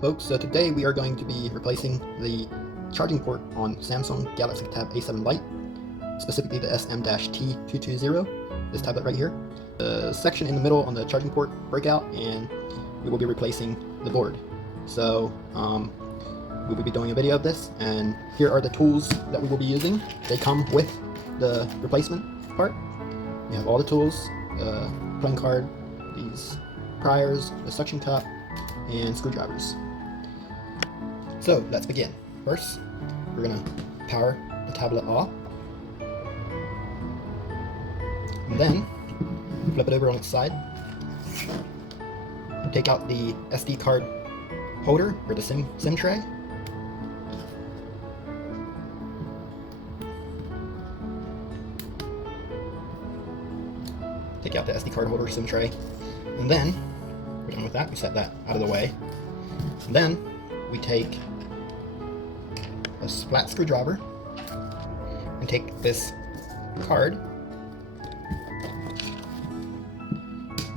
up, folks? So today we are going to be replacing the charging port on Samsung Galaxy Tab A7 Lite, specifically the SM-T22O, this tablet right here. The section in the middle on the charging port breakout, and we will be replacing the board. So we will be doing a video of this, and here are the tools that we will be using. They come with the replacement part. We have all the tools, playing card, these pliers, the suction cup, and screwdrivers. So let's begin. First, we're going to power the tablet off, and then flip it over on its side. Take out the SD card holder for the SIM tray. Take out the SD card holder, SIM tray, and then we're done with that. We set that out of the way. And then we take a flat screwdriver and take this card.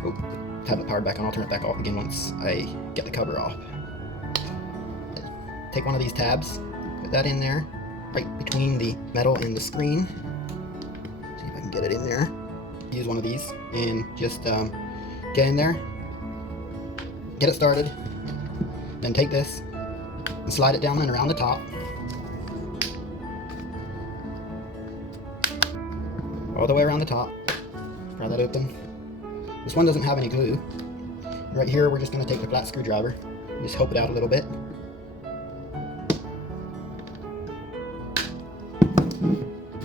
Oh, tablet powered back on. I'll turn it back off again once I get the cover off. Take one of these tabs, put that in there, right between the metal and the screen. See if I can get it in there. Use one of these and just get in there, get it started, then take this and slide it down and around the top, all the way around the top. Pry that open. This one doesn't have any glue. Right here we're just going to take the flat screwdriver and just help it out a little bit.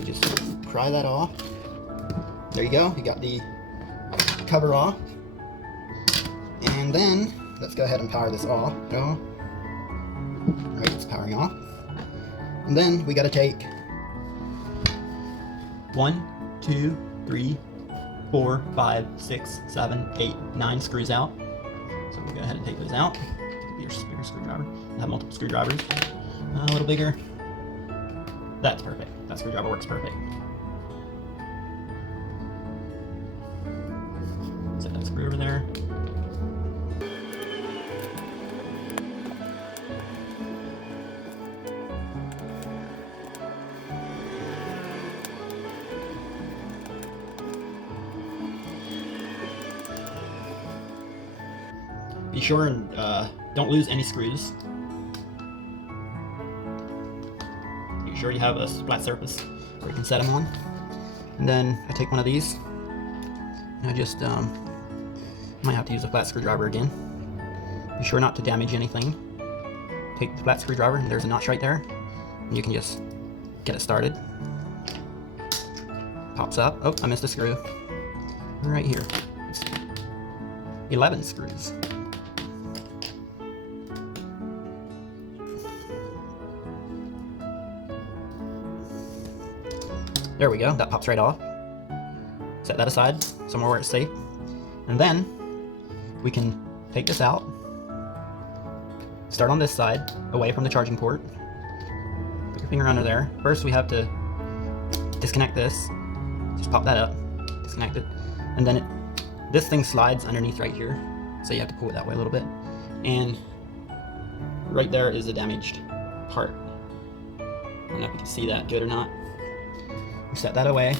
Just pry that off. There you go, you got the cover off. And then let's go ahead and power this off. Alright, it's powering off. And then we got to take 1, 2, 3, 4, 5, 6, 7, 8, 9 screws out. So we'll go ahead and take those out. Bigger screwdriver. I have multiple screwdrivers. A little bigger. That's perfect. That screwdriver works perfect. Set that screw over there. Be sure and don't lose any screws. Be sure you have a flat surface where you can set them on. And then I take one of these, and I just might have to use a flat screwdriver again. Be sure not to damage anything. Take the flat screwdriver, and there's a notch right there, and you can just get it started. Pops up. Oh, I missed a screw. Right here. It's 11 screws. There we go, that pops right off. Set that aside, somewhere where it's safe. And then we can take this out, start on this side, away from the charging port. Put your finger under there. First we have to disconnect this. Just pop that up, disconnect it. And then this thing slides underneath right here, so you have to pull it that way a little bit. And right there is a damaged part. I don't know if you can see that good or not. We set that away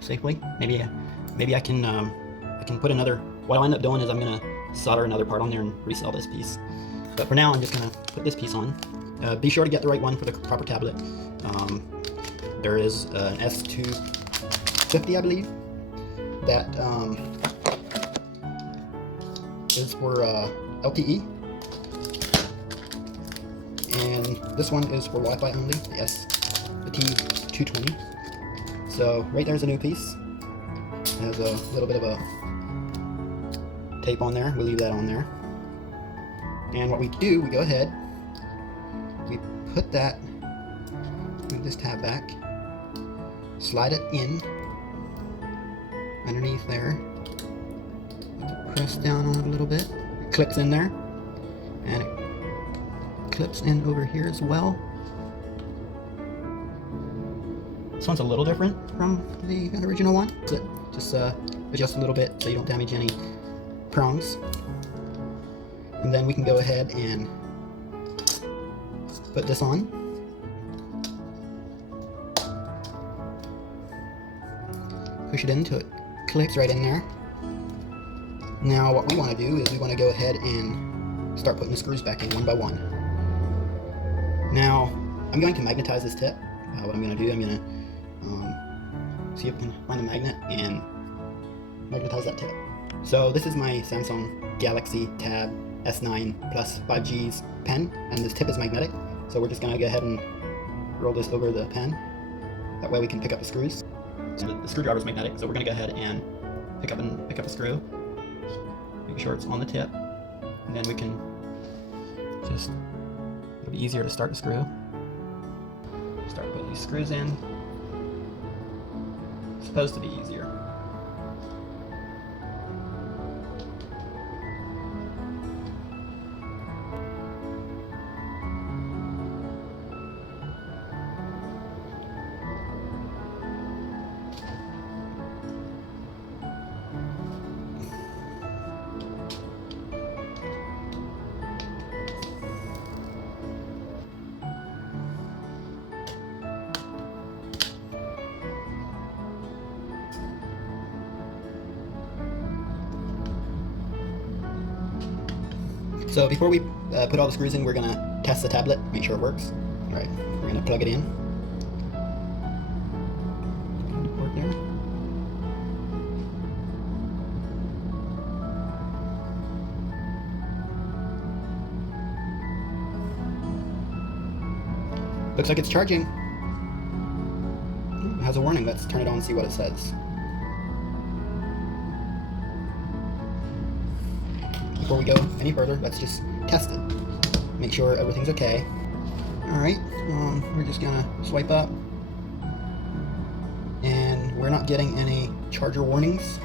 safely. Maybe I can put another. What I'll end up doing is I'm gonna solder another part on there and resell this piece. But for now, I'm just gonna put this piece on. Be sure to get the right one for the proper tablet. There is an S250, I believe, that is for LTE, and this one is for Wi-Fi only. The T220. So right there's a new piece. It has a little bit of a tape on there. We'll leave that on there. And what we do, we go ahead, we put that, move this tab back, slide it in underneath there, press down on it a little bit. It clips in there, and it clips in over here as well. This one's a little different from the original one. So just adjust a little bit so you don't damage any prongs. And then we can go ahead and put this on. Push it in until it clicks right in there. Now what we want to do is we want to go ahead and start putting the screws back in one by one. Now I'm going to magnetize this tip. What I'm going to do, I'm going to see if I can find a magnet and magnetize that tip. So this is my Samsung Galaxy Tab S9 Plus 5G's pen, and this tip is magnetic. So we're just going to go ahead and roll this over the pen. That way we can pick up the screws. So the screwdriver is magnetic, so we're going to go ahead and pick up a screw. Make sure it's on the tip, and then we can just, it'll be easier to start the screw. Start putting these screws in. It's supposed to be easier. So before we put all the screws in, we're going to test the tablet, make sure it works. Alright, we're going to plug it in. Port there. Looks like it's charging. It has a warning. Let's turn it on and see what it says. Before we go any further, let's just test it. Make sure everything's okay. Alright, we're just gonna swipe up. And we're not getting any charger warnings.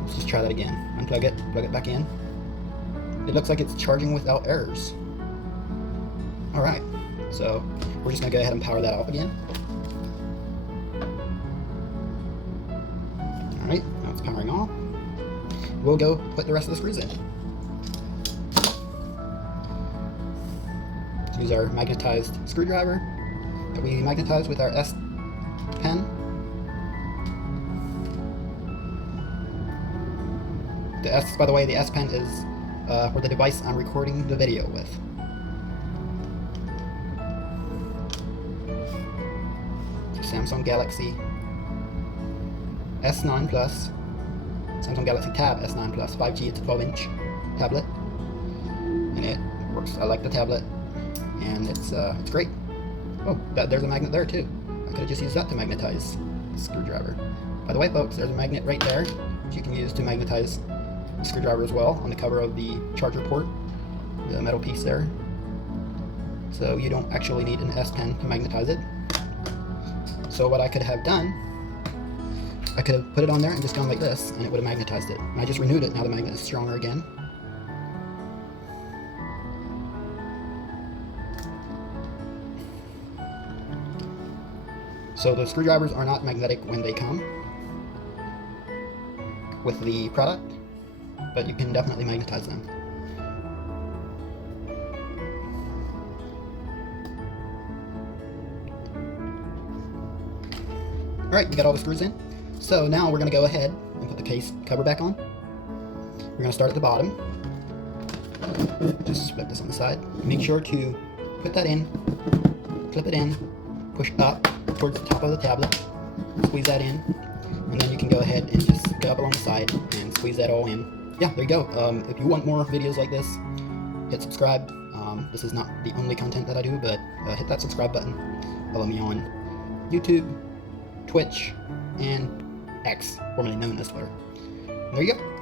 Let's just try that again. Unplug it, plug it back in. It looks like it's charging without errors. Alright, so we're just gonna go ahead and power that off again. Alright, now it's powering off. We'll go put the rest of the screws in. Use our magnetized screwdriver that we magnetized with our S pen. The S, by the way, the S pen is for the device I'm recording the video with. Samsung Galaxy S9 Plus, Samsung Galaxy Tab S9 Plus 5G. It's a 12-inch tablet, and it works. I like the tablet. And it's great. Oh, there's a magnet there too. I could have just used that to magnetize the screwdriver. By the way, folks, there's a magnet right there which you can use to magnetize the screwdriver as well on the cover of the charger port, the metal piece there. So you don't actually need an S pen to magnetize it. So what I could have done, I could have put it on there and just gone like this, and it would have magnetized it. And I just renewed it. Now the magnet is stronger again. So the screwdrivers are not magnetic when they come with the product, but you can definitely magnetize them. Alright, we got all the screws in. So now we're going to go ahead and put the case cover back on. We're going to start at the bottom. Just split this on the side. Make sure to put that in, clip it in, push up towards the top of the tablet, squeeze that in, and then you can go ahead and just go up along the side and squeeze that all in. Yeah, there you go. If you want more videos like this, hit subscribe. This is not the only content that I do, but hit that subscribe button. Follow me on YouTube, Twitch, and X, formerly known as Twitter. There you go.